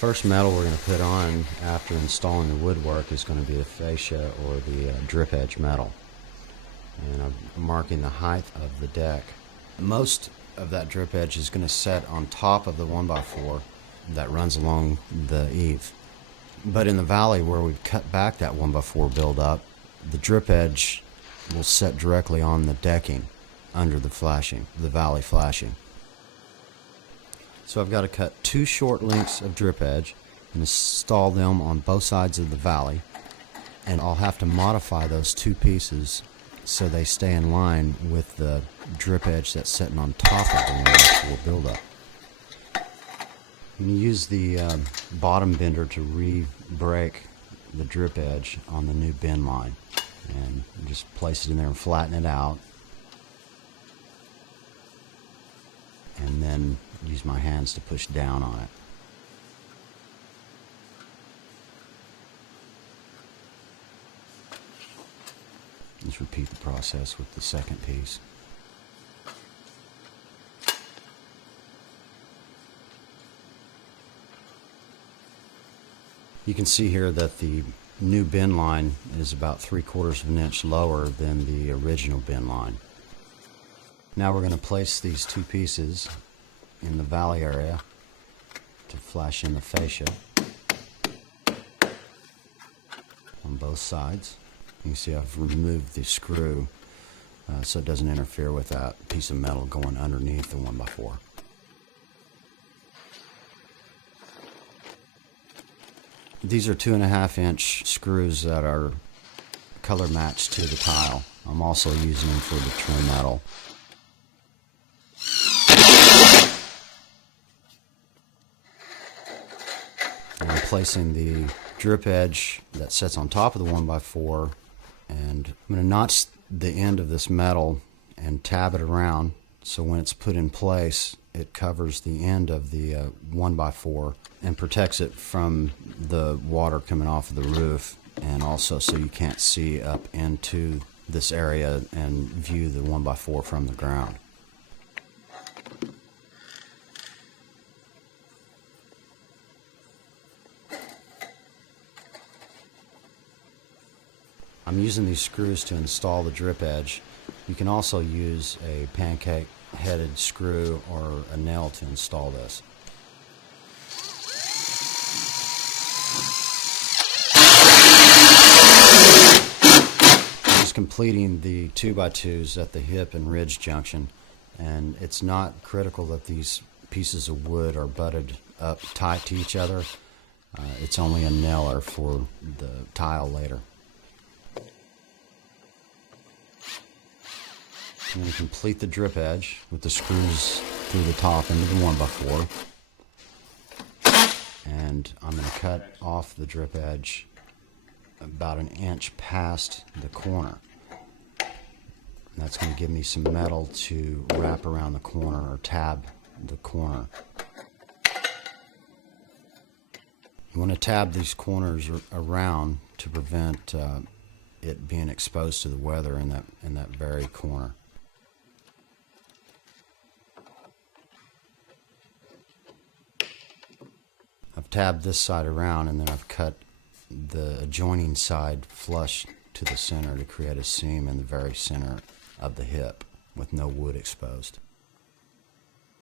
First metal we're going to put on after installing the woodwork is going to be the fascia or the drip edge metal. And I'm marking the height of the deck. Most of that drip edge is going to set on top of the 1x4 that runs along the eave. But in the valley where we cut back that 1x4 buildup, the drip edge will set directly on the decking under the flashing, the valley flashing. So I've got to cut 2 short lengths of drip edge and install them on both sides of the valley, and I'll have to modify those 2 pieces so they stay in line with the drip edge that's sitting on top of the 1x4 buildup. I'm going to use the bottom bender to re-break the drip edge on the new bend line, and just place it in there and flatten it out, and then use my hands to push down on it. Just repeat the process with the second piece. You can see here that the new bend line is about 3/4 of an inch lower than the original bend line. Now we're going to place these 2 pieces in the valley area to flash in the fascia on both sides. You can see I've removed the screw so it doesn't interfere with that piece of metal going underneath the 1x4. These are 2.5 inch screws that are color matched to the tile. I'm also using them for the trim metal. I'm placing the drip edge that sits on top of the 1x4, and I'm going to notch the end of this metal and tab it around so when it's put in place it covers the end of the 1x4 and protects it from the water coming off of the roof, and also so you can't see up into this area and view the 1x4 from the ground. I'm using these screws to install the drip edge. You can also use a pancake-headed screw or a nail to install this. I'm just completing the 2x2s at the hip and ridge junction, and it's not critical that these pieces of wood are butted up tight to each other. It's only a nailer for the tile later. I'm going to complete the drip edge with the screws through the top into the 1x4, and I'm going to cut off the drip edge about 1 inch past the corner. And that's going to give me some metal to wrap around the corner or tab the corner. You want to tab these corners around to prevent it being exposed to the weather in that very corner. I've tabbed this side around, and then I've cut the adjoining side flush to the center to create a seam in the very center of the hip with no wood exposed.